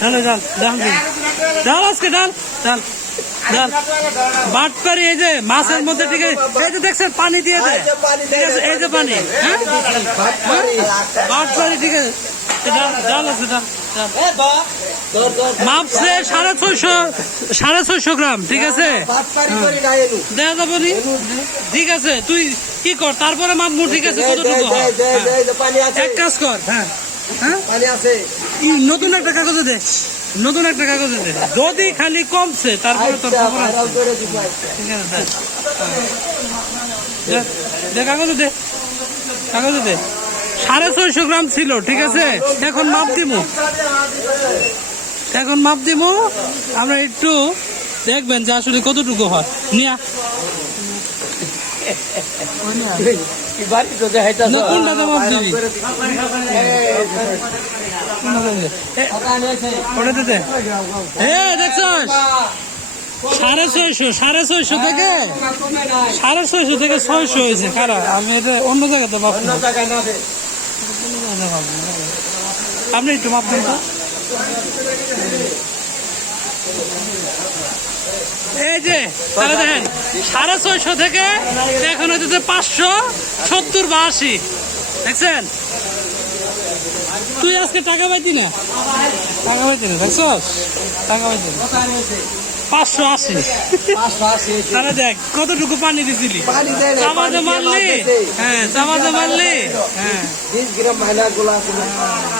ডাল ডাল আজকে ডাল ডাল ডাল বাট পারি এই যে মাছের মধ্যে ঠিক আছে এই যে দেখছেন পানি দিয়ে দেয় ঠিক আছে এই যে পানি হ্যাঁ বাট পারি ঠিক আছে ডাল আছে ডাল মাপছে 650 গ্রাম ঠিক আছে দেওয়া যাবে নি ঠিক আছে তুই কি কর তারপরে মাপমু ঠিক আছে কতটুকু এক কাজ কর হ্যাঁ হ্যাঁ নতুন একটা কাগজে দে নতুন একটা কাগজে দে যদি খালি কমছে তারপরে তোর খবর আছে ঠিক আছে দে কাগজে দে কাগজে দে 650 গ্রাম ছিল ঠিক আছে এখন মাপ দিমু আমরা একটু দেখবেন যে আসলে কতটুকু হয় নিয়া কোনটাতে মাপ দিবি ওটাতে দে দেখছস 650 থেকে 650 হয়েছে খারাপ আমি এটা অন্য জায়গাতে মাপ আপনি একটু মাপ দেন তো এই যে তাহলে দেখেন 650 থেকে এখন হচ্ছে 570 বা 80 দেখছেন তুই আজকে টাকা পাইতি না দেখছস টাকা পাইতি 580 তাহলে দেখ কতটুকু পানি দিছিলি চামাজে মারলি হ্যাঁ 20 গ্রাম